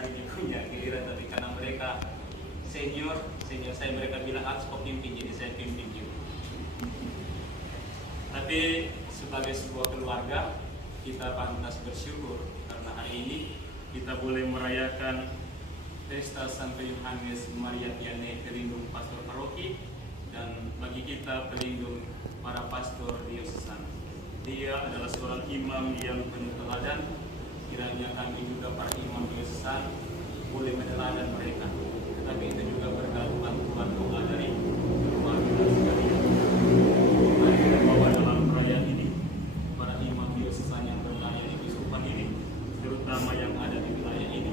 hari ini punya giliran, tapi karena mereka senior saya, mereka bilang harus kau pimpin, jadi saya pimpin juga. Tapi sebagai sebuah keluarga, kita pantas bersyukur karena hari ini kita boleh merayakan Pesta Santo Yohanes Maria Vianney, pelindung pastor paroki, dan bagi kita pelindung para pastor diosesan. Dia adalah seorang imam yang penuh teladan. Kiranya kami juga para imam diosesan boleh meneladan mereka. Tetapi itu juga berkat bantuan doa dari keluarga sekalian. Mari kita bawa dalam perayaan ini para imam diosesan yang melayani kehidupan ini, terutama yang ada di wilayah ini,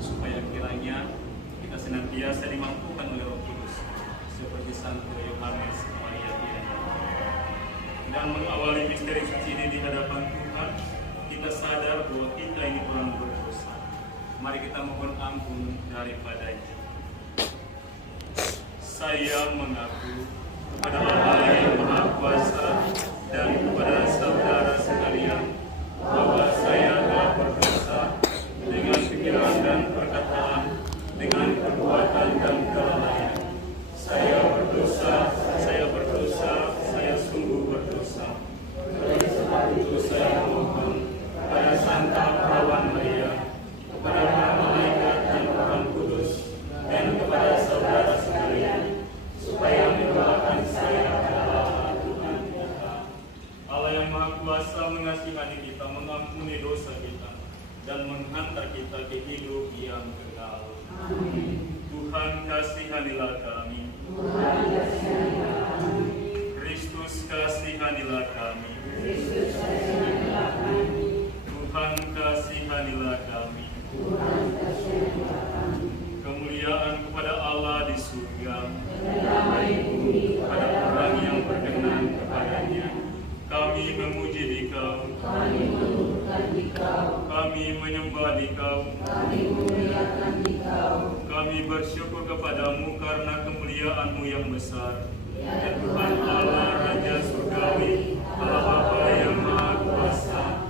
supaya kiranya kita senantiasa dimampukan oleh Roh Kudus seperti Santo Yohanes Maria Vianney. Dan mengawali misteri suci ini di hadapan Tuhan, kita sadar bahwa kita ini orang berdosa. Mari kita mohon ampun daripadanya. Saya mengaku kepada Allah yang Maha Kuasa dan kepada saudara sekalian bahwa saya telah berdosa dengan pikiran dan perkataan, dengan perbuatan dan kelalaian. Saya berdosa, saya sungguh berdosa. Oleh sebab itu saya mohon kepada Santa Perawan Maria, kepada para malaikat dan orang kudus, dan kepada saudara sekalian, supaya mendoakan saya kepada Tuhan kita. Allah yang Maha Kuasa mengasihani kita, mengampuni dosa kita, dan menghantar kita ke hidup yang kekal. Amin. Tuhan kasihanilah kami. Kristus kasihanilah kami. Tuhan kasihanilah kami. Kemuliaan kepada Allah di surga, kepada orang yang berkenan kepadanya. Kami memuji Dikau, kami menyembah Dikau, kami bersyukur kepadamu karena kemuliaan-Mu yang besar. Ya Tuhan Allah Raja Surgawi, Allah Bapa yang Maha Kuasa,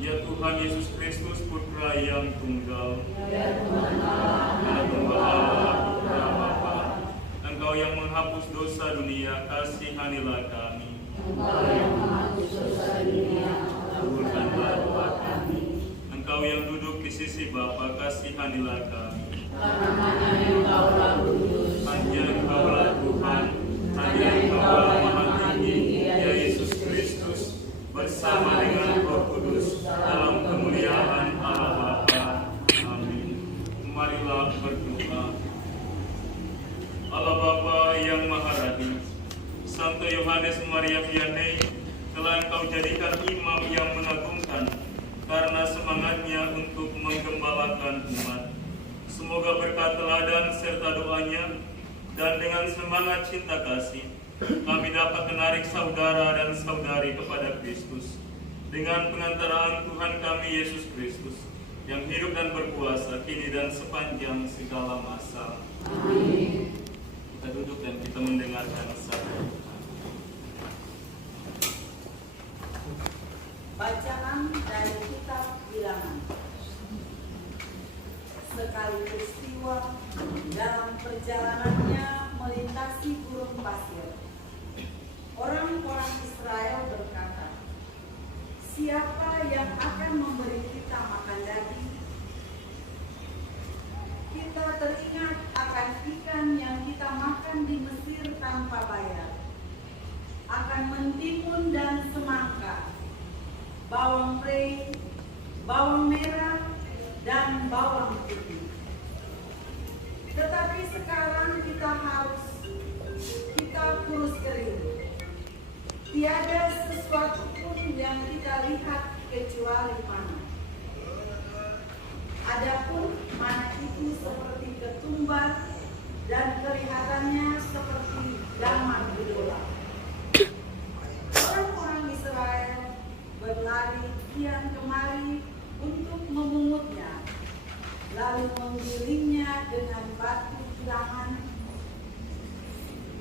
ya Tuhan Yesus Kristus Putra yang Tunggal, ya Tuhan Allah, Putra Bapa, Engkau yang menghapus dosa dunia, kasihanilah kami. Engkau yang menghapus dosa dunia, kabulkanlah doa kami. Engkau yang duduk di sisi Bapa, kasihanilah kami. Karena Engkaulah kudus, hanya Engkaulah Tuhan, hanya Engkaulah Maha Tinggi, ya Yesus Kristus, bersama dengan Roh Kudus dalam kemuliaan Allah Bapa. Amin. Marilah berdoa. Allah Bapa yang Maha Rahim, Santo Yohanes Maria Vianney telah Engkau jadikan imam yang mengagumkan karena semangatnya untuk menggembalakan umat. Semoga berkat teladan serta doanya dan dengan semangat cinta kasih, kami dapat menarik saudara dan saudari kepada Kristus dengan pengantaraan Tuhan kami Yesus Kristus yang hidup dan berkuasa kini dan sepanjang segala masa. Amin. Kita duduk dan kita mendengarkan sabda Tuhan. Bacaan dari kitab Bilangan. Sekali peristiwa dalam perjalanannya melintasi gurun pasir, orang-orang Israel berkata, "Siapa yang akan memberi kita makan daging? Kita teringat akan ikan yang kita makan di Mesir tanpa bayar, akan mentimun dan semangka, bawang prei, bawang merah, dan bawang putih. Tetapi sekarang kita kurus kering. Tiada sesuatu pun yang kita lihat kecuali mana. Adapun mana itu seperti ketumbar dan kelihatannya seperti daman idola." Orang-orang Israel berlari kian kemari untuk memungutnya, lalu menggilingnya dengan batu bilangan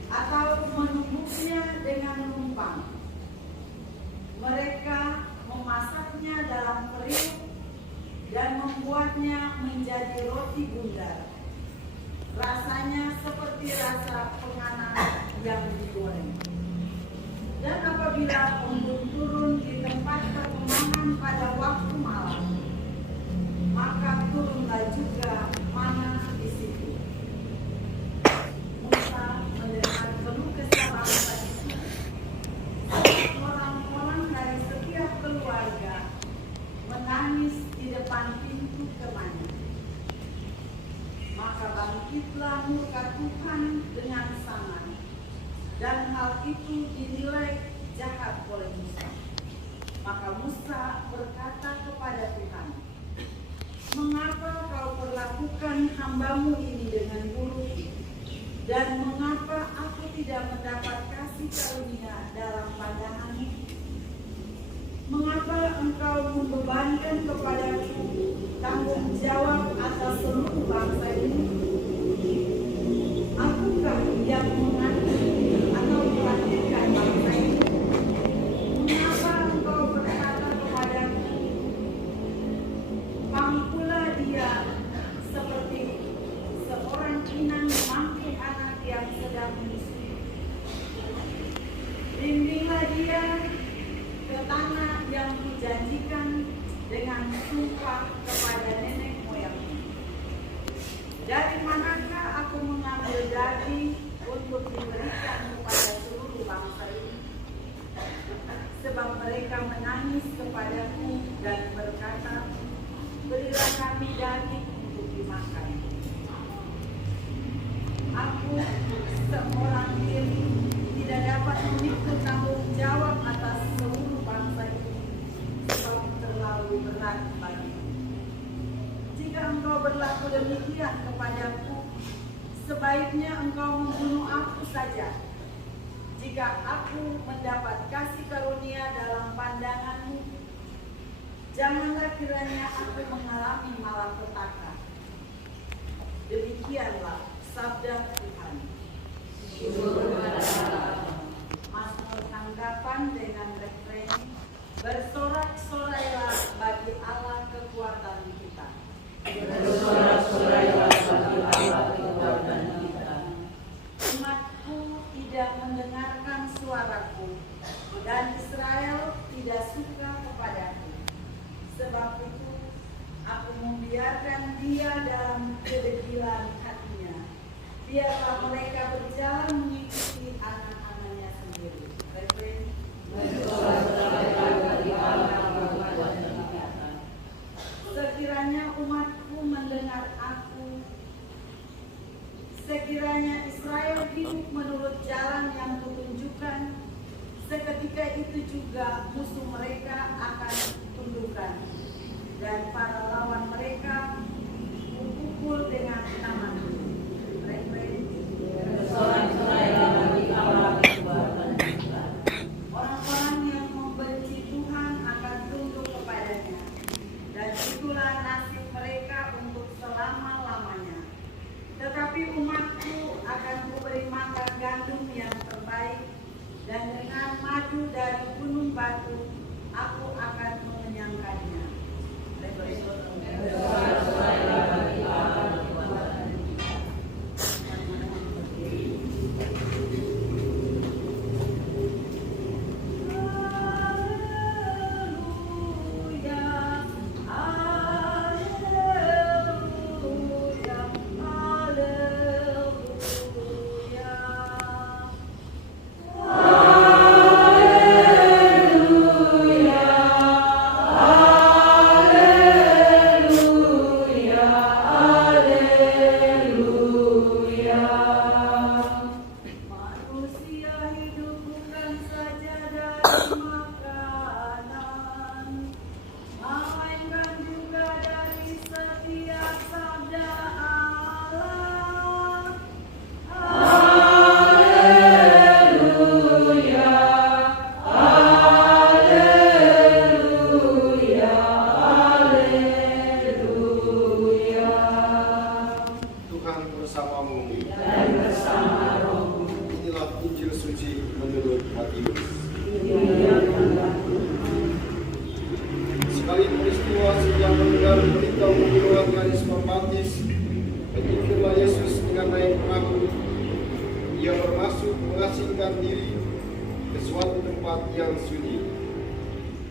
atau menumbuknya dengan lumpang. Mereka memasaknya dalam periuk dan dan membuatnya menjadi roti bundar. Rasanya seperti rasa penganan yang digoreng. Dan apabila embun turun di tempat perkemahan pada waktu malam, maka turunlah juga mana di situ. Musa mendengar keluh kesah bangsa itu. Orang-orang dari setiap keluarga menangis di depan pintu kemahnya. Maka bangkitlah murka Tuhan dengan sangat, dan hal itu dinilai jahat oleh Musa. Maka Musa berkata kepada Tuhan, "Mengapa kau perlakukan hambamu ini dengan buruk? Dan mengapa aku tidak mendapat kasih karunia dalam pandanganmu? Mengapa engkau membebankan kepadaku tanggung jawab atas seluruh bangsa ini? Akukah yang mengandung atau melahirkan bangsa ini? Mengapa engkau berkata kepadaku, pangkulah dia seperti seorang inang memangku anak yang sedang menyusui? Bimbinglah dia ke tanah yang kujanjikan dengan sumpah kepada nenek moyangmu. Dari manakah aku mengambil daging untuk diberikan kepada seluruh bangsa ini? Sebab mereka menangis kepadaku dan berkata, berilah kami daging untuk dimakan. Aku seorang diri tidak dapat memikul tanggung jawab atas seluruh bangsa ini, sebab terlalu berat bagiku. Jika engkau berlaku demikian kepadaku, sebaiknya engkau membunuh aku saja. Jika aku mendapat kasih karunia dalam pandanganmu, janganlah kiranya aku mengalami malapetaka. Demikianlah sabda Tuhan. Mazmur tanggapan dengan refrein, bersorak-sorailah bagi Allah kekuatan kita. Bersorak-sorailah bagi Allah kekuatan kita. Umatku tidak mendengarkan suaraku, dan Israel tidak suka kepadaku. Sebab itu aku membiarkan dia dalam kedegilan hatinya. Biarlah mereka berjalan mengikuti anak-anaknya sendiri. Bersorak-sorailah bagi Allah kekuatan kita. Sekiranya umatku mendengar aku, sekiranya Israel hidup menurut jalan yang kutunjukkan, seketika itu juga musuh mereka akan tundukkan, dan para lawan mereka kupukul dengan tanganku. Bersorak-sorailah bagi Allah kekuatan kita. Orang-orang yang membenci Tuhan akan tunduk kepadanya, dan itulah nasib mereka untuk selama-lamanya. Tetapi umatku akan kuberi makan gandum yang terbaik, dan dengan madu dari gunung batu aku akan mengenyangkannya. Bersorak-sorailah bagi Allah kekuatan kita. Haleluya. mengasingkan diri ke suatu tempat yang sunyi.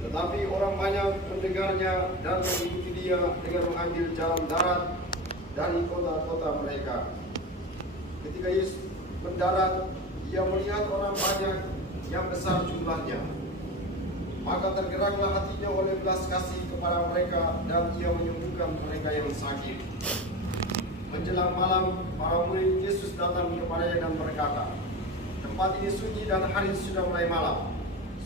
Tetapi orang banyak mendengarnya dan mengikuti dia dengan mengambil jalan darat dari kota-kota mereka. Ketika Yesus mendarat, ia melihat orang banyak yang besar jumlahnya. Maka tergeraklah hatinya oleh belas kasih kepada mereka dan ia menyembuhkan mereka yang sakit. Menjelang malam, para murid Yesus datang kepadanya dan berkata, "Tempat ini sunyi dan hari sudah mulai malam.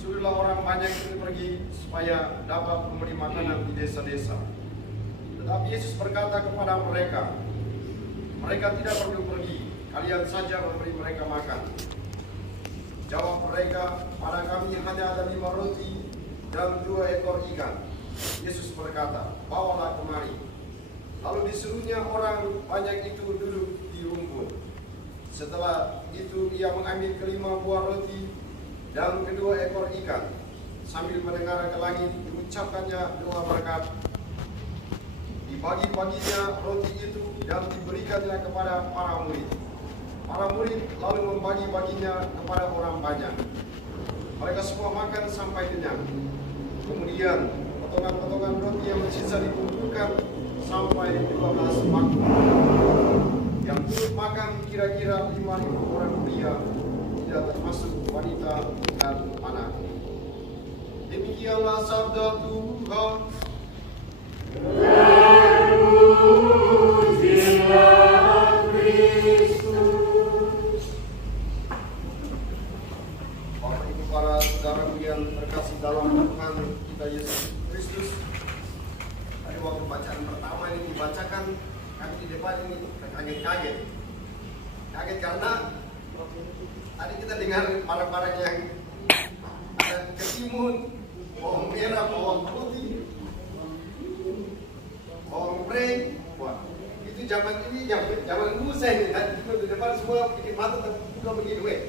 Suruhlah orang banyak itu pergi supaya dapat memberi makanan di desa-desa." Tetapi Yesus berkata kepada mereka, "Mereka tidak perlu pergi, kalian saja memberi mereka makan." Jawab mereka, "Pada kami hanya ada 5 roti dan 2 ekor ikan." Yesus berkata, "Bawalah kemari." Lalu disuruhnya orang banyak itu duduk di rumpun. Setelah itu ia mengambil ke-5 buah roti dan ke-2 ekor ikan. Sambil mendengar ke langit, diucapkannya doa berkat. Dibagi-baginya roti itu dan diberikannya kepada para murid. Para murid lalu membagi-baginya kepada orang banyak. Mereka semua makan sampai kenyang. Kemudian potongan-potongan roti yang tersisa dikumpulkan sampai 12 mangkuk. Yang turut makan kira-kira 5.000 orang pria, tidak termasuk wanita dan anak. Demikianlah sabda Tuhan. Terpujilah Kristus. Bapak Ibu para saudara yang terkasih dalam Tuhan kita Yesus Kristus, tadi waktu bacaan pertama ini dibacakan, kami di depan ini kaget-kaget. Kaget karena tadi kita dengar barang-barang yang ada ketimun, bawang merah, bawang putih, bawang prei. Wah, itu zaman ini zaman Musa ini. Tadi di depan semua bikin mata terbuka begini, weh.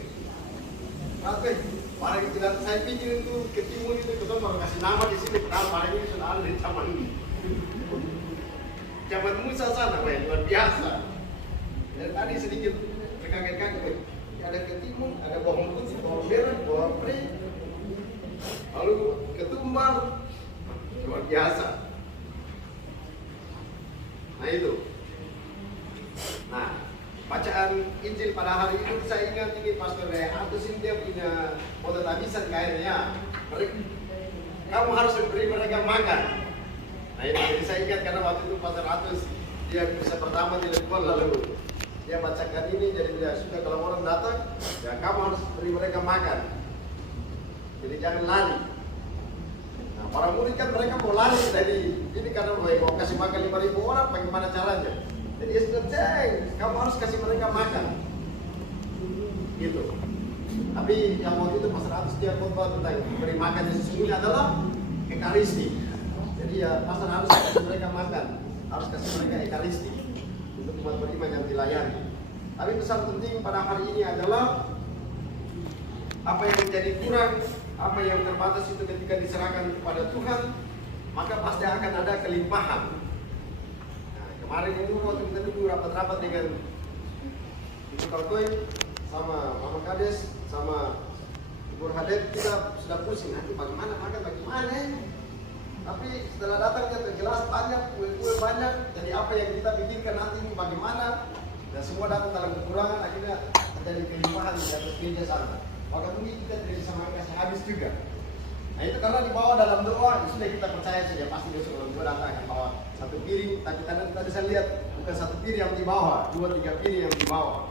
Tapi barang itu dan saya pikir itu ketimun itu kita mau kasih nama di sini. Padahal barang ini sudah ada di zaman ini. Zaman Musa sana, weh, luar biasa. Dan tadi sedikit terkaget-kaget, weh. Ada ketimun, ada bawang putih, bawang merah, bawang prei, lalu ketumbar, luar biasa. Nah itu. Nah, bacaan Injil pada hari ini saya ingat ini Pastor Atus ini dia punya foto tabisan kayaknya. Kamu harus beri mereka makan. Nah ini jadi saya ingat karena waktu itu Pastor Atus dia bisa pertama telepon lalu dia bacakan ini, jadi dia sudah kalau orang datang ya kamu harus beri mereka makan. Jadi jangan lari. Nah, para murid kan mereka mau lari dari ini karena mau kasih makan 5.000 orang, bagaimana caranya? Jadi Yesus bilang, kamu harus kasih mereka makan. Gitu. Tapi yang waktu itu Pastor Atus dia khotbah tentang beri makan yang sesungguhnya adalah ekaristi. Jadi ya Pastor harus kasih mereka makan, harus kasih mereka ekaristi untuk umat beriman yang dilayani. Tapi pesan penting pada hari ini adalah apa yang menjadi kurang, apa yang terbatas itu ketika diserahkan kepada Tuhan, maka pasti akan ada kelimpahan. Nah, kemarin itu waktu kita dulu rapat-rapat dengan Ibu Kalkoy sama Mama Kades sama Ibu Hadet, kita sudah pusing nanti bagaimana makan bagaimana. Tapi setelah datangnya terjelas banyak, kue-kue banyak, jadi apa yang kita pikirkan nanti ini bagaimana, dan semua datang dalam kekurangan, akhirnya terjadi kelimpahan di atas meja sana. Maka mungkin kita tidak bisa kasih habis juga. Nah itu karena dibawa dalam doa, ya sudah kita percaya saja pasti besok dalam doa datang akan bawa 1 piring. Tapi tadi saya lihat bukan 1 piring yang dibawa, 2-3 piring yang dibawa.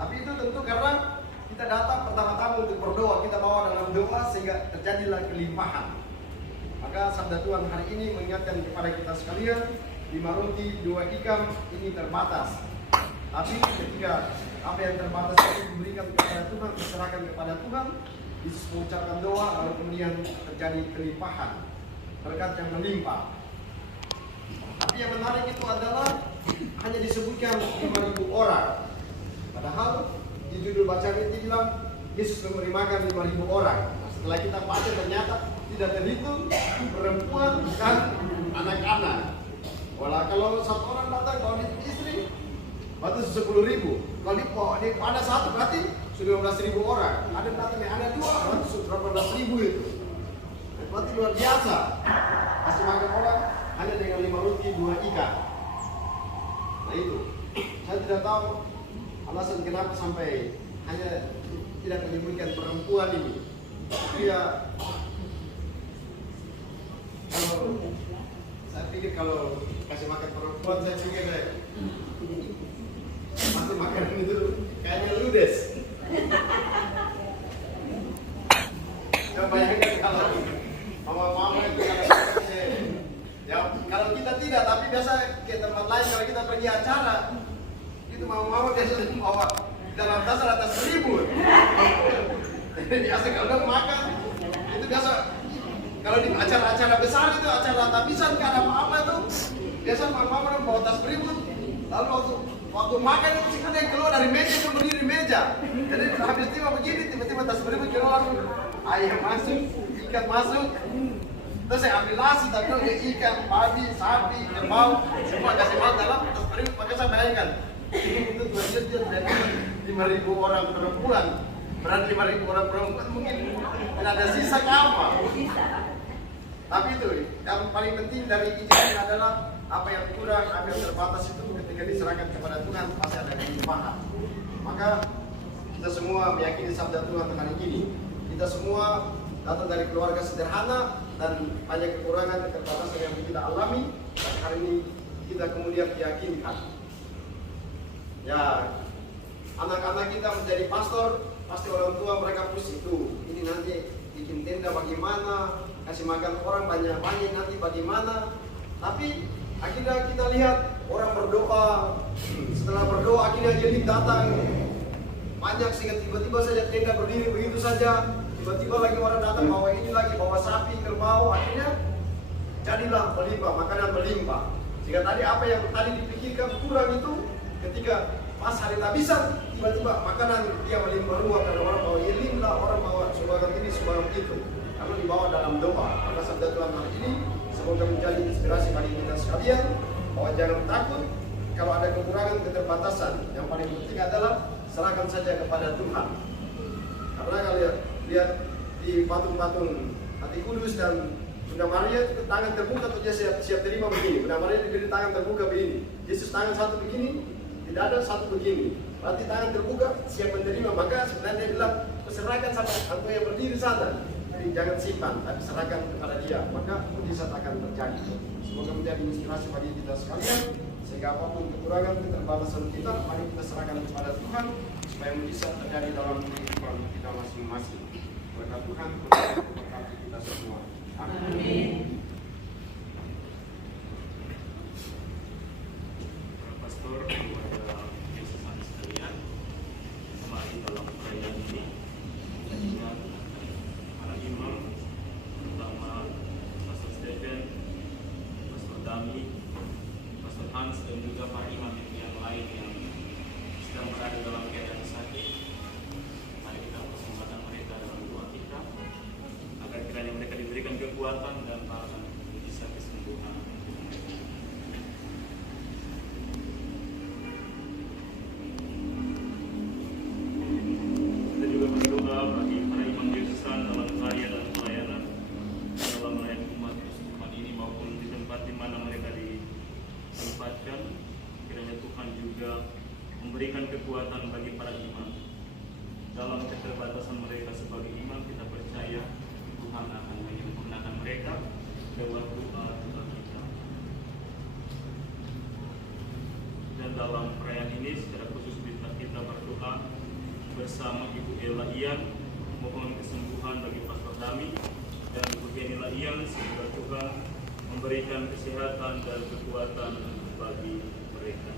Tapi itu tentu karena kita datang pertama-tama untuk berdoa, kita bawa dalam doa sehingga terjadilah kelimpahan. Maka sabda Tuhan hari ini mengingatkan kepada kita sekalian, 5 roti, 2 ikan ini terbatas. Tapi ketika apa yang terbatas itu diberikan kepada Tuhan, diserahkan kepada Tuhan, Yesus mengucapkan doa, lalu kemudian terjadi kelimpahan, berkat yang melimpah. Tapi yang menarik itu adalah hanya disebutkan 5.000 orang. Padahal di judul bacaan ini bilang Yesus memberi makan 5.000 orang. Nah, setelah kita baca ternyata tidak terhitung perempuan dan anak-anak. Walau kalau 1 orang datang bawa istri, Waktu 10.000. Kalau di ada satu berarti sudah 15.000 orang. Ada datang yang ada dua, berarti sudah 18.000 itu. Berarti luar biasa. Kasih makan orang hanya dengan 5 roti 2 ikan. Nah itu, saya tidak tahu alasan kenapa sampai hanya tidak menyebutkan perempuan ini. Tapi ya, kalau saya pikir kalau kasih makan perempuan, saya pikir pasti makanan itu kayaknya ludes. Coba bayangkan kalau mama-mama itu ya kalau kita tidak, tapi biasa ke tempat lain kalau kita pergi acara itu mama-mama biasa bawa dalam tas atas 1.000. Biasa kalau makan itu biasa kalau di acara-acara besar itu acara tabisan kan apa-apa itu biasa mama-mama bawa tas 1.000. Lalu waktu makan itu sih ada yang keluar dari meja itu berdiri di meja. Jadi habis tiba begini tiba-tiba tas 1.000 keluar, ayam masuk, ikan masuk. Terus saya ambil nasi, tapi ada ikan, babi, sapi, kerbau, semua kasih makan dalam tas 1.000. Maka saya bayangkan itu 2 juta dari 5.000 orang perempuan. Berarti 5.000 orang perempuan mungkin ada sisa apa? Tapi itu yang paling penting dari Injil adalah apa yang kurang, apa yang terbatas itu ketika diserahkan kepada Tuhan pasti ada kelimpahan. Maka kita semua meyakini sabda Tuhan hari ini. Kita semua datang dari keluarga sederhana dan banyak kekurangan dan keterbatasan yang kita alami. Dan hari ini kita kemudian diyakinkan. Ya, anak-anak kita menjadi pastor, pasti orang tua mereka pusing itu. Ini nanti bikin tenda bagaimana, kasih makan orang banyak-banyak nanti bagaimana. Tapi akhirnya kita lihat orang berdoa, setelah berdoa akhirnya jadi datang banyak sehingga tiba-tiba saja tenda berdiri begitu saja. Tiba-tiba lagi orang datang bawa ini lagi, bawa sapi, kerbau, akhirnya jadilah melimpah, makanan melimpah. Sehingga tadi apa yang tadi dipikirkan kurang itu ketika pas hari tabisan tiba-tiba makanan dia melimpah ruah karena orang bawa ilim lah, orang bawa sumbangan ini, sumbangan itu. Karena dibawa dalam doa. Maka sabda Tuhan hari ini semoga menjadi inspirasi bagi kita sekalian bahwa jangan takut kalau ada kekurangan, keterbatasan. Yang paling penting adalah serahkan saja kepada Tuhan. Karena kalau lihat di patung-patung Hati Kudus dan Bunda Maria itu tangan terbuka tuh dia siap terima begini. Bunda Maria diberi tangan terbuka begini. Yesus tangan satu begini, tidak ada satu begini. Berarti tangan terbuka siap menerima. Maka sebenarnya dia bilang serahkan sama aku yang berdiri sana. Jadi jangan simpan, tapi serahkan kepada dia. Maka mujizat akan terjadi. Semoga menjadi inspirasi bagi kita sekalian. Sehingga apapun kekurangan, keterbatasan kita, mari kita serahkan kepada Tuhan supaya mujizat terjadi dalam kehidupan kita masing-masing. Berkat Tuhan, berkati kita semua. Amin. Pastor, kepada Yesusan sekalian, kembali dalam perayaan ini, dengan para imam, terutama Pastor Stephen, Pastor Dami, Pastor Hans, dan juga para imam yang lain yang sedang berada dalam keadaan sakit. Mari kita persembahkan mereka dalam doa kita, agar kiranya mereka diberikan kekuatan dan bahkan bisa kesembuhan. Kita juga berdoa bagi para imam Yesusan dalam karya dan pelayanan dalam melayani umat Tuhan ini maupun di tempat di mana mereka ditempatkan. Kiranya Tuhan juga memberikan kekuatan bagi para imam dalam keterbatasan mereka sebagai imam. Kita percaya Tuhan akan menyempurnakan mereka lewat doa kita. Dan dalam perayaan ini secara khusus kita berdoa bersama Ibu Ella Ian, mohon kesembuhan bagi Pastor Dami dan Ibu Benila Ian, semoga Tuhan memberikan kesehatan dan kekuatan bagi mereka.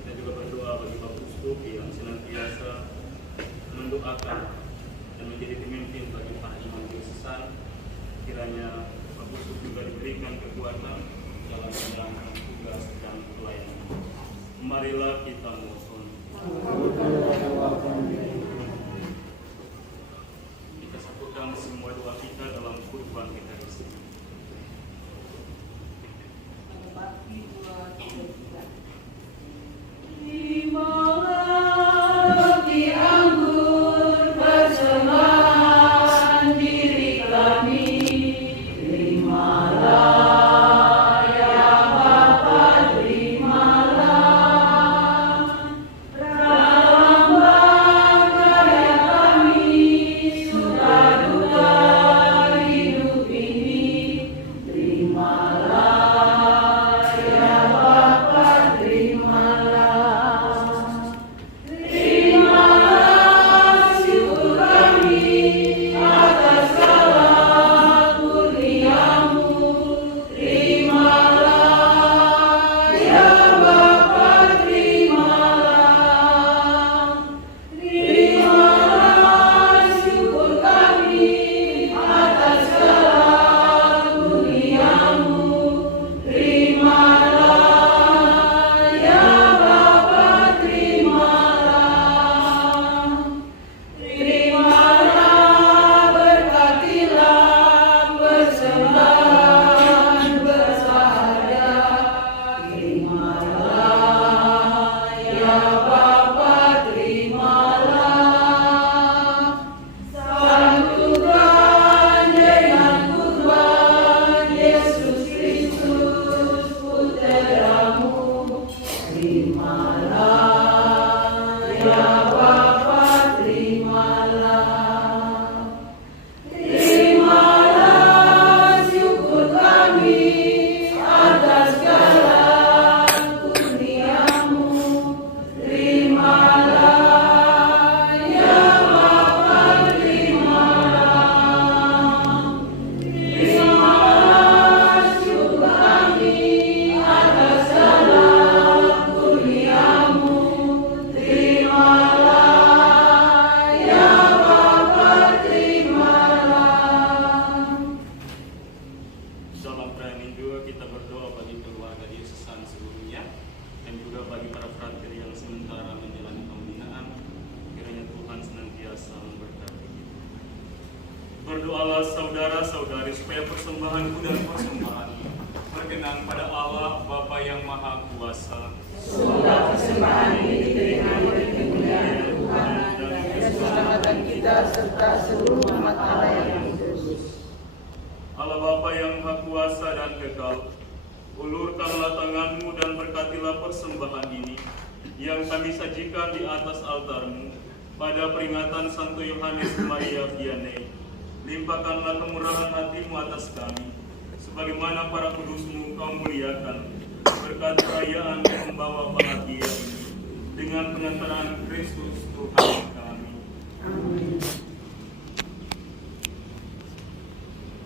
Kita juga berdoa bagi Bapak Uskup yang senantiasa mendoakan dan menjadi pemimpin bagi para imam Yesusan. Kiranya Bapak Uskup juga diberikan kekuatan dalam menjalankan tugas dan pelayanan. Marilah kita mohon. Kita satukan semua doa kita dalam kurban kita di sini. Bakti 2, 3. Berdoalah saudara-saudari supaya persembahanku dan persembahanmu berkenan pada Allah Bapa yang Maha Kuasa. Semoga persembahan ini diterima oleh kemuliaan Tuhan dan keselamatan kita serta seluruh umat Allah yang kudus. Allah Bapa yang Maha Kuasa dan kekal, ulurkanlah tanganmu dan berkatilah persembahan ini yang kami sajikan di atas altarmu pada peringatan Santo Yohanes Maria Vianney. Limpahkanlah kemurahan hatimu atas kami, sebagaimana para kudusmu kau muliakan, berkat perayaan membawa bahagia ini, dengan pengantaran Kristus Tuhan kami. Amin.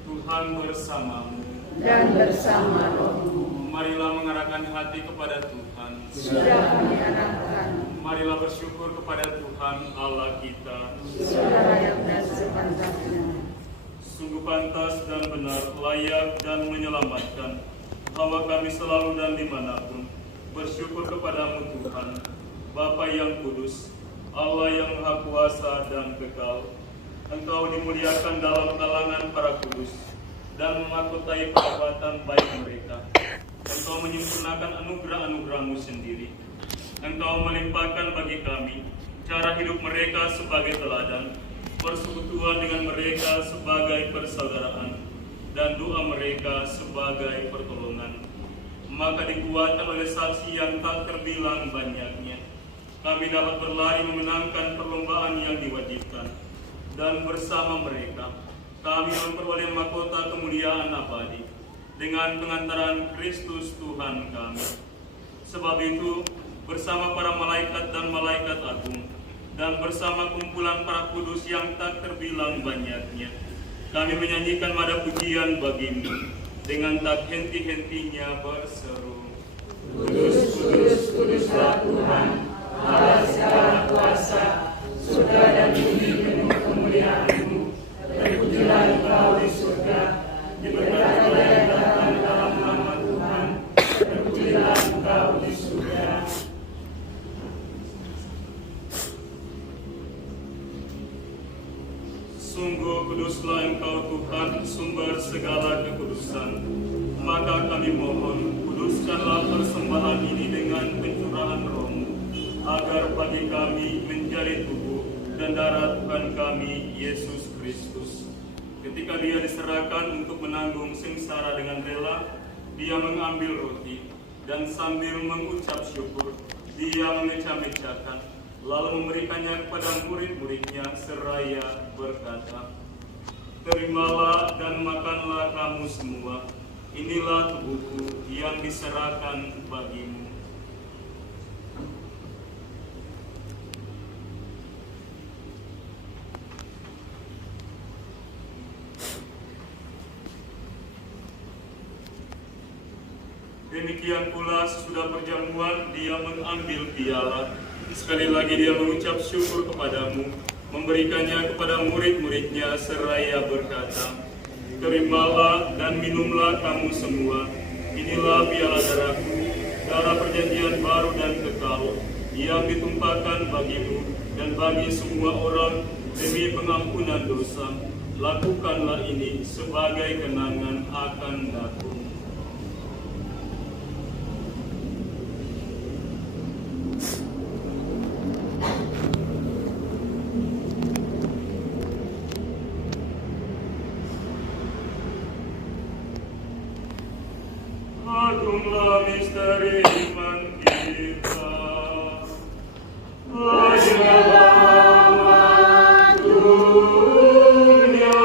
Tuhan bersamamu. Dan bersama rohmu. Marilah mengarahkan hati kepada Tuhan. Sudah kami arahkan. Marilah bersyukur kepada Tuhan Allah kita. Sudah layak dan sepantasnya. Sungguh pantas dan benar, layak dan menyelamatkan, bahwa kami selalu dan dimanapun bersyukur kepadamu Tuhan, Bapa yang kudus, Allah yang Maha Kuasa dan kekal. Engkau dimuliakan dalam kalangan para kudus dan memahkotai perbuatan baik mereka. Engkau menyempurnakan anugerah-anugerah-Mu sendiri. Engkau melimpahkan bagi kami cara hidup mereka sebagai teladan, persekutuan dengan mereka sebagai persaudaraan, dan doa mereka sebagai pertolongan. Maka dikuatkan oleh saksi yang tak terbilang banyaknya, kami dapat berlari memenangkan perlombaan yang diwajibkan, dan bersama mereka kami memperoleh mahkota kemuliaan abadi dengan pengantaran Kristus Tuhan kami. Sebab itu, bersama para malaikat dan malaikat agung, dan bersama kumpulan para kudus yang tak terbilang banyaknya, kami menyanyikan nada pujian bagimu dengan tak henti-hentinya berseru. Kudus, kudus, kuduslah Tuhan, Allah segala kuasa, surga dan bumi penuh kemuliaan-Mu. Terpujilah Engkau di surga, diberkatilah yang datang dalam nama Tuhan. Terpujilah Engkau di surga. Sungguh kuduslah Engkau Tuhan, sumber segala kekudusan. Maka kami mohon, kuduskanlah persembahan ini dengan pencurahan Roh-Mu, agar bagi kami menjadi tubuh dan darah Tuhan kami, Yesus Kristus. Ketika Dia diserahkan untuk menanggung sengsara dengan rela, Dia mengambil roti, dan sambil mengucap syukur, Dia memecah-mecahkan, lalu memberikannya kepada murid-muridnya seraya berkata, "Terimalah dan makanlah kamu semua, inilah tubuhku yang diserahkan bagimu." Demikian pula sesudah perjamuan Dia mengambil piala. Sekali lagi Dia mengucap syukur kepadamu, memberikannya kepada murid-muridnya seraya berkata, "Terimalah dan minumlah kamu semua, inilah piala darahku, darah perjanjian baru dan kekal, yang ditumpahkan bagimu dan bagi semua orang demi pengampunan dosa. Lakukanlah ini sebagai kenangan akan aku." Agunglah misteri iman kita. Selamat dunia,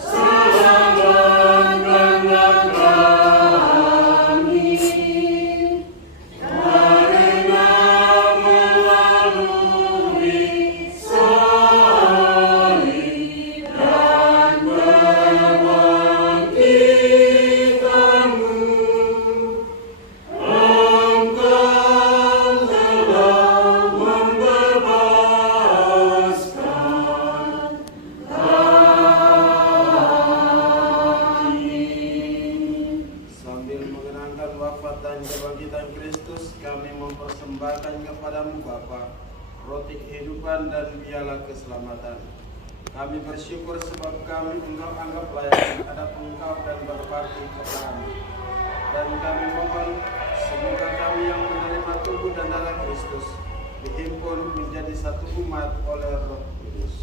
selamatkanlah kami, karena melalui salib dan kebangkitan-Mu, Engkau telah membebaskan kami. Sambil mengenangkan wafat dan kebangkitan Kristus, kami mempersembahkan kepadamu Bapa, roti kehidupan dan piala keselamatan. Kami bersyukur sebab kami Engkau anggap layak menghadap Engkau dan berbakti kepada kami. Dan kami mohon semoga kami yang menerima tubuh dan darah Kristus dihimpun menjadi satu umat oleh Roh Kudus.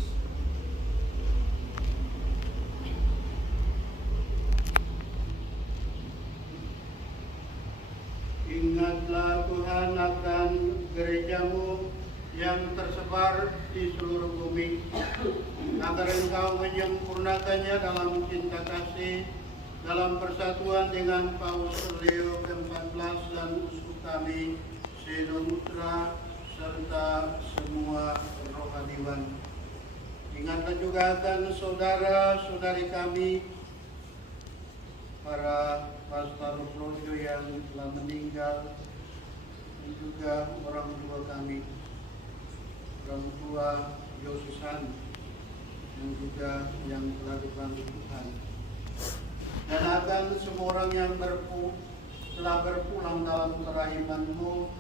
Ingatlah Tuhan akan gerejamu yang tersebar di seluruh bumi, agar Engkau menyempurnakannya dalam cinta kasih, dalam persatuan dengan Paus Leo ke-14 dan uskup kami, Sedo Mutra, serta semua rohaniwan. Ingatlah juga akan saudara-saudari kami, para pastor Rojo yang telah meninggal, dan juga orang tua kami, orang tua Yosusan, yang juga yang telah dipanggil Tuhan, dan akan semua orang yang telah berpulang dalam kerahiman-Mu,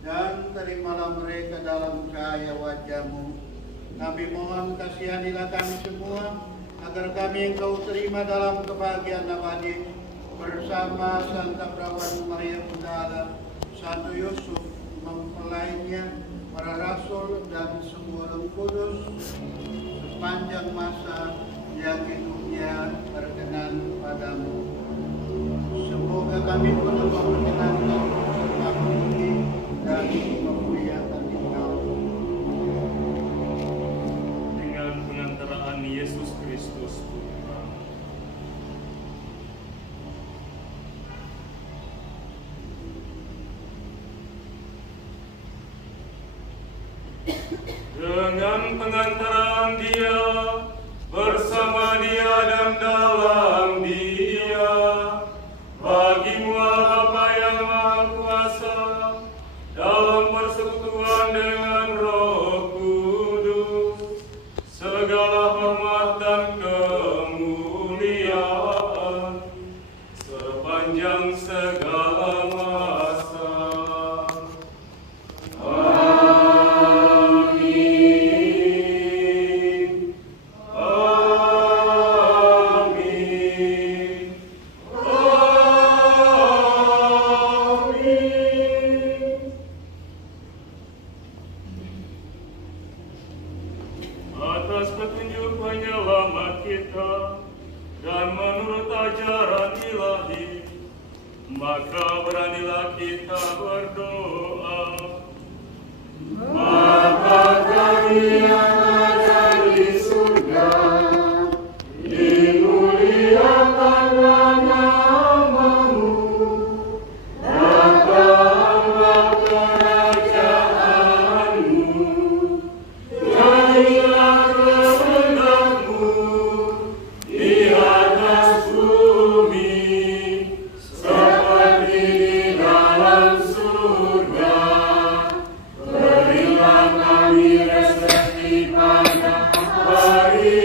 dan terimalah mereka dalam cahaya wajah-Mu. Kami mohon kasihanilah kami semua, agar kami Engkau terima dalam kebahagiaan abadi bersama Santa Perawan Maria Bunda Allah, Santo Yusuf mempelainya, para rasul dan semua Roh Kudus sepanjang masa yang hidupnya berkenan padamu. Semoga kami penuh memperkenankan serta memuji dan memuliakan Engkau. Dengan pengantaraan Yesus Kristus Tuhan. Dengan pengantaraan Dia, bersama Dia dan dalam Dia, bagimu Allah Bapa yang Maha Kuasa, dalam persekutuan dengan Roh Kudus, segala hormat dan kemuliaan sepanjang segala masa. Atas petunjuk penyelamat kita dan menurut ajaran ilahi, maka beranilah kita berdoa. Bapa kami yang ada di surga, dimuliakanlah nama-Mu, datanglah kerajaan-Mu, jadilah kehendak-Mu di atas bumi seperti di dalam surga. Berilah kami rezeki pada hari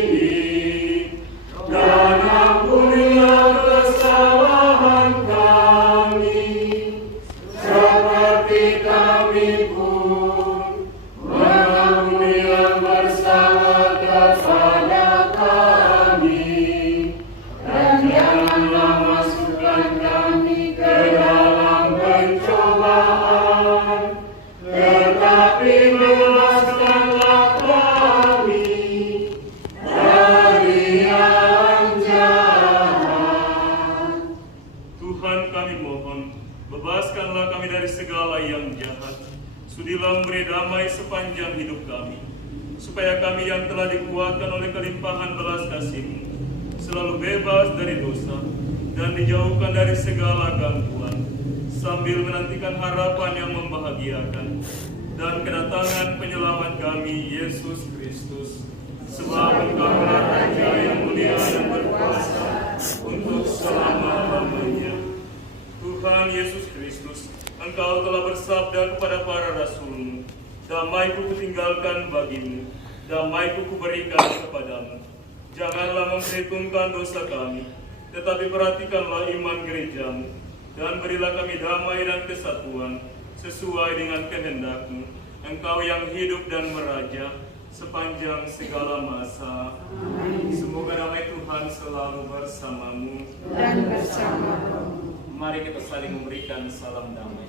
ini, dan ampunilah kesalahan kami, seperti kami pun mengampuni yang bersalah kepada kami. Dan janganlah masukkan kami ke dalam pencobaan, tetapi bebaskanlah kami dari yang jahat. Tuhan, kami mohon, bebaskanlah kami dari segala yang jahat. Sudilah memberi damai sepanjang hidup kami, supaya kami yang telah dikuatkan oleh kelimpahan belas kasih-Mu selalu bebas dari dosa dan dijauhkan dari segala gangguan, sambil menantikan harapan yang membahagiakan dan kedatangan penyelamat kami, Yesus Kristus. Sebab Engkaulah Raja yang mulia dan berkuasa untuk selama-lamanya. Tuhan Yesus Kristus, Engkau telah bersabda kepada para rasul-Mu, damai-Ku kutinggalkan bagimu, damai-Ku kuberikan kepadamu. Janganlah memperhitungkan dosa kami, tetapi perhatikanlah iman gereja-Mu, dan berilah kami damai dan kesatuan sesuai dengan kehendak-Mu. Engkau yang hidup dan meraja sepanjang segala masa. Semoga damai Tuhan selalu bersamamu dan bersama rohmu. Mari kita saling memberikan salam damai.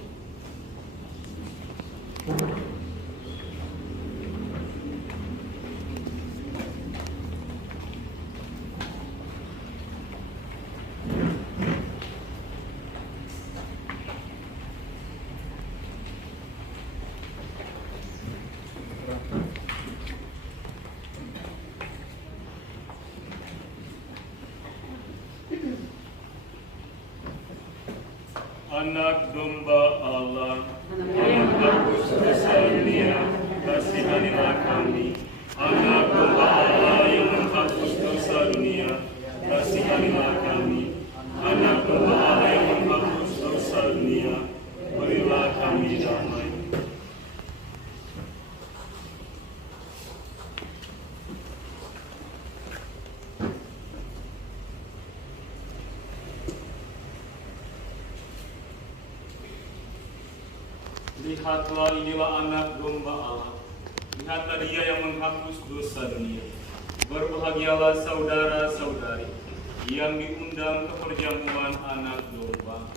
Anak domba Allah yang menebus dosa dunia, kasihanilah kami. Anak domba Allah yang menghapus dosa dunia, kasihanilah kami. Anak domba Allah yang menghapus dosa dunia, berilah kami damai. Lihatlah, inilah anak domba Allah. Lihatlah dia yang menghapus dosa dunia. Berbahagialah saudara-saudari yang diundang ke perjamuan anak domba.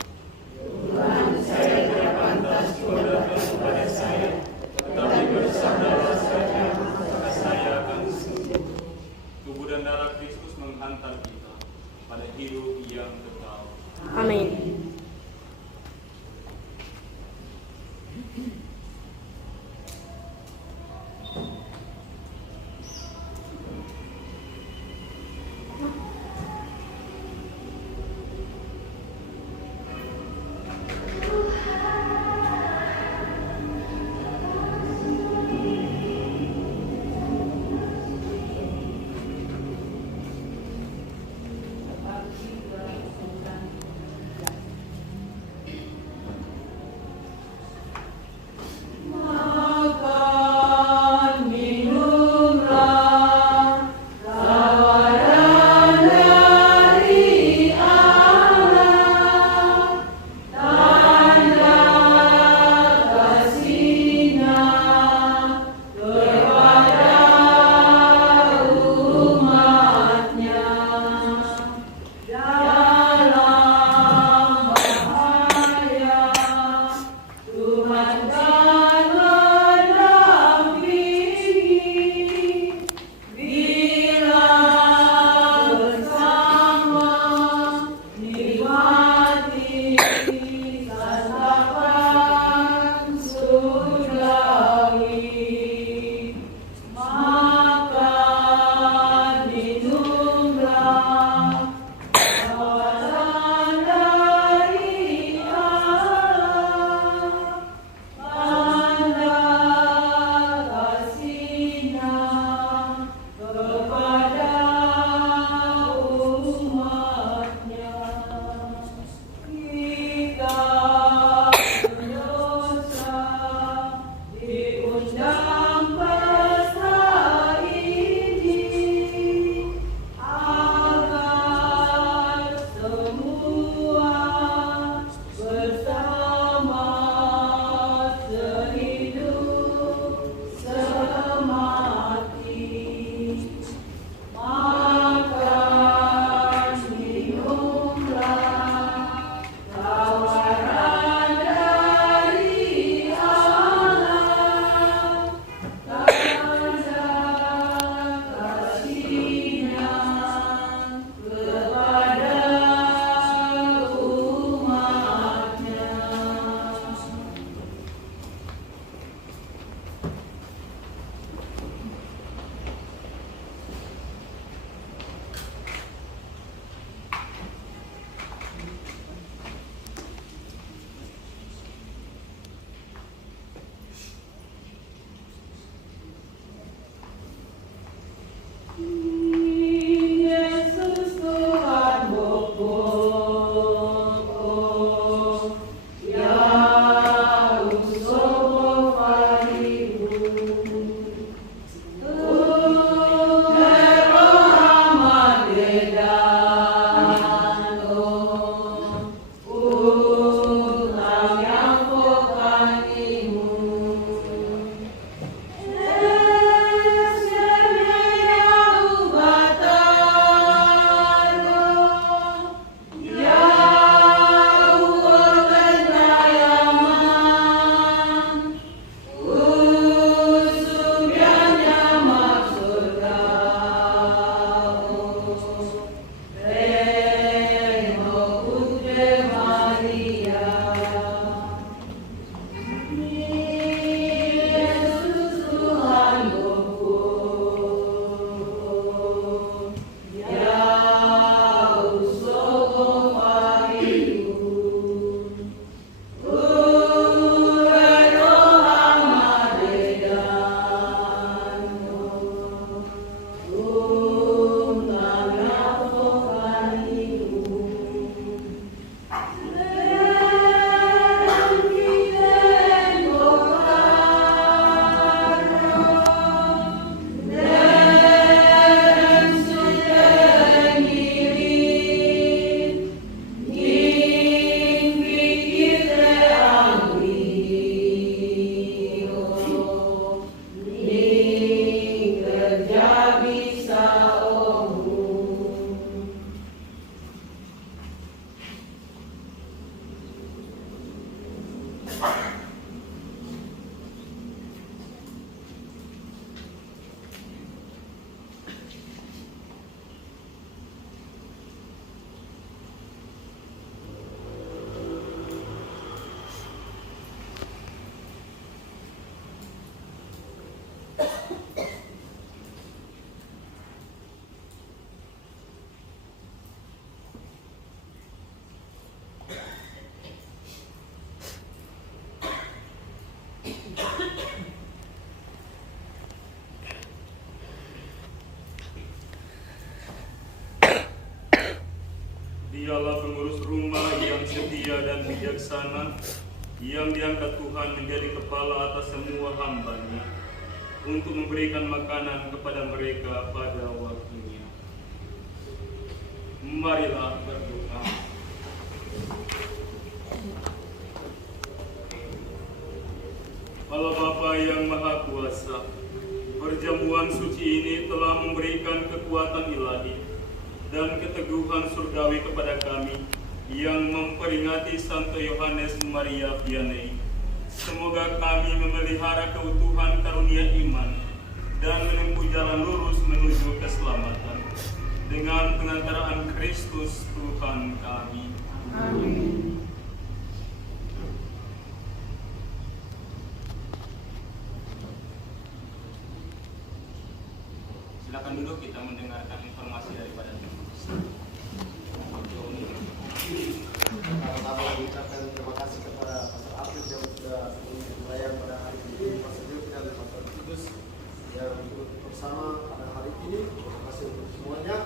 Tuhan, saya tidak pantas Kau datang kepada saya, tetapi bersabdalah saja, maka saya akan sembuh. Tubuh dan darah Kristus menghantar kita pada hidup yang kekal. Amin. anak yang diangkat Tuhan menjadi kepala atas semua hamba-Nya untuk memberikan makanan kepada mereka pada waktunya. Marilah berdoa. Allah Bapa yang Maha Kuasa, perjamuan suci ini telah memberikan kekuatan ilahi dan keteguhan surgawi kepada kami yang memperingati Santo Yohanes Maria Vianney. Semoga kami memelihara keutuhan karunia iman dan menempuh jalan lurus menuju keselamatan dengan pengantaraan Kristus Tuhan kami. Amin. Silakan duduk, kita mendengarkan informasi daripada Pertama mengucapkan terima kasih kepada Pastor Apis yang sudah melayar pada hari ini, Pastor Yus dan Pastor Kudus yang turut bersama pada hari ini. Terima kasih untuk semuanya.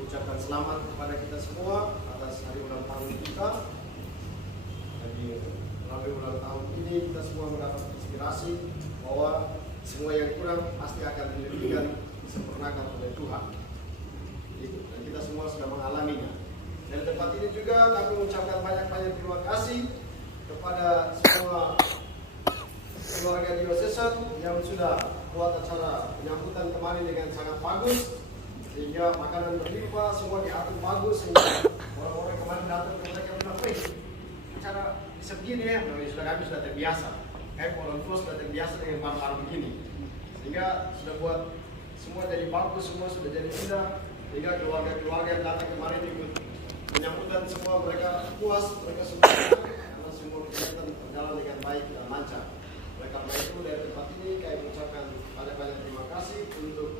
Ucapkan selamat kepada kita semua atas hari ulang tahun kita. Jadi melalui ulang tahun ini kita semua mendapat inspirasi bahwa semua yang kurang pasti akan dilebihkan, disempurnakan oleh Tuhan. Dan kita semua sudah mengalaminya. Dan tempat ini juga kami mengucapkan banyak-banyak terima kasih kepada semua keluarga diocesan yang sudah buat acara penyambutan kemarin dengan sangat bagus, sehingga makanan berlimpah, semua diatur bagus, sehingga orang-orang kemarin datang ke mereka bilang, "Wih, acara bisa begini ya?" Kami sudah terbiasa. Orang tua sudah terbiasa dengan hal-hal begini, sehingga sudah buat semua jadi bagus, semua sudah jadi indah, sehingga keluarga-keluarga yang datang kemarin ikut penyambutan semua mereka puas, mereka semua karena semua kegiatan berjalan dengan baik dan lancar. Oleh karena itu dari tempat ini kami mengucapkan banyak-banyak terima kasih untuk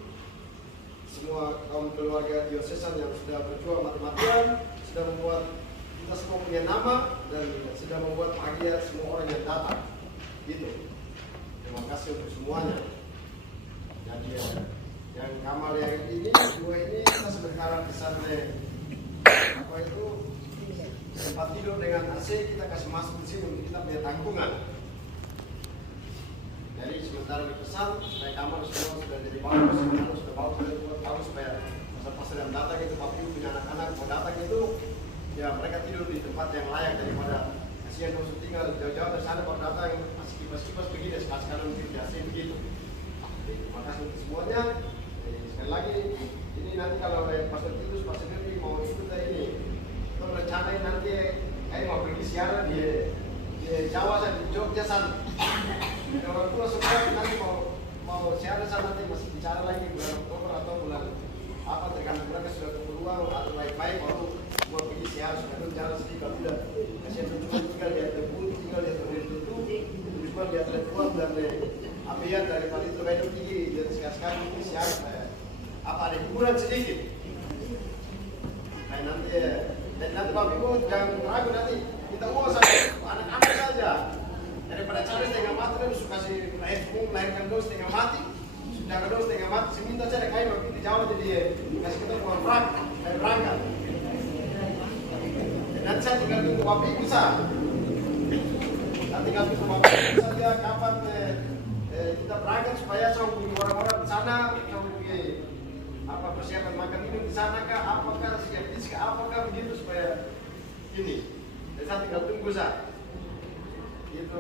semua kaum keluarga diocesan yang sudah berjuang mati-matian, sudah membuat kita semua punya nama dan sudah membuat bahagia semua orang yang datang. Gitu. Terima kasih untuk semuanya. Jadi yang kamar yang ini dua ini kita sementara pesannya apa itu tempat tidur dengan AC kita kasih masuk di sini untuk kita punya tanggungan. Jadi sementara dipesan supaya kamar semua sudah jadi bagus, semua sudah bagus supaya pasar-pasar yang datang itu papi punya anak-anak mau datang itu ya mereka tidur di tempat yang layak daripada kasihan harus tinggal jauh-jauh dari sana kalau datang masih kipas-kipas begini sekarang mungkin biasa begitu. Terima kasih untuk semuanya. Sekali lagi ini nanti kalau Pastor Titus, Pastor Dewi mau ikut ini, kita rencanain nanti kayak mau pergi siaran di Jawa dan di Jogja sana. Orang tua semua nanti mau siaran sana nanti masih bicara lagi bulan Oktober atau bulan apa tergantung mereka sudah keperluan atau baik-baik baru semua pergi siaran sudah jalan sedikit tidak kasihan teman tinggal di atas bulu tinggal di atas bulu itu cuma di atas kuat dan apian daripada itu hidup tinggi jadi sekali ini siaran apa ada hiburan sedikit. Nah nanti Bapak Ibu jangan ragu nanti kita uang saja anak-anak saja daripada cari setengah mati dan suka kasih melahirkan dos setengah mati sudah ke dos setengah mati seminta saja kain waktu di Jawa jadi kasih kita uang berangkat. Nanti saya tinggal tunggu Bapak Ibu saja. Nanti tinggal tunggu Bapak Ibu saja kapan kita berangkat supaya sama orang-orang di sana sama apa persiapan makan minum di sana kah? Apakah siap disk apakah begitu supaya ini? Dan saya tinggal tunggu saja. Itu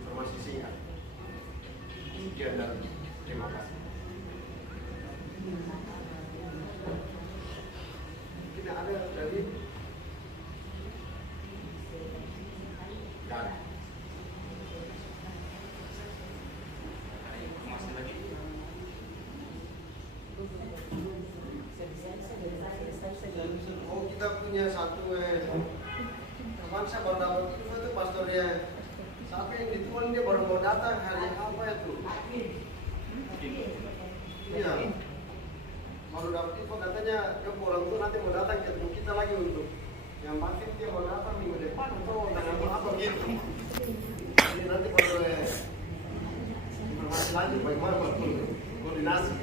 informasi singkat. Sekian dan terima kasih. Tidak ada dari dan kita punya satu kemarin saya baru dapat itu pastornya siapa yang dituan dia baru mau datang hari apa itu iya baru dapat info katanya ke orang tua nanti mau datang ketemu kita lagi untuk yang pasti dia mau datang minggu depan atau tanggal apa gitu jadi nanti baru informasi lanjut bagaimana koordinasi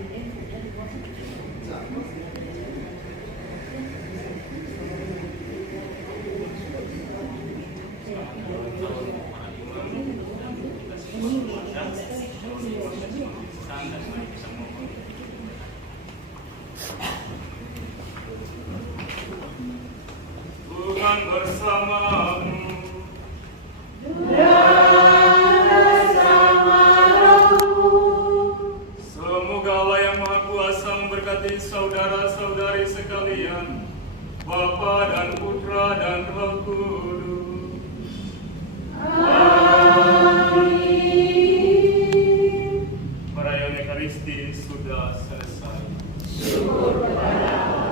bersamamu. Semoga Allah yang Maha Kuasa memberkati saudara-saudari sekalian, Bapa dan Putra dan Roh Kudus. Amin. Perayaan Ekaristi sudah selesai. Syukur kepada Allah.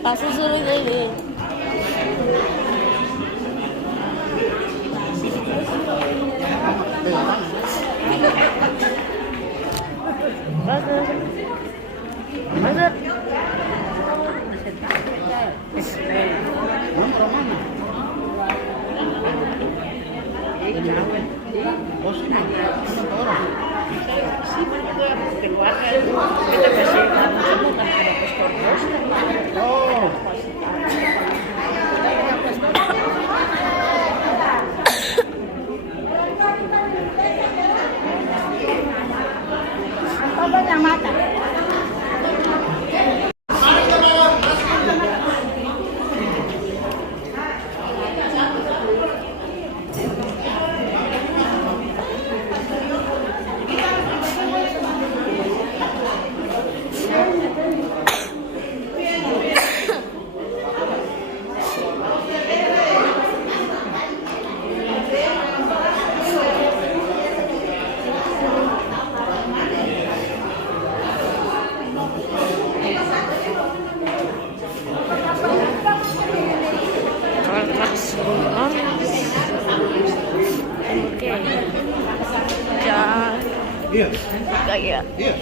Pasti suruh ini. Masuk. Iya. Kayak Iya,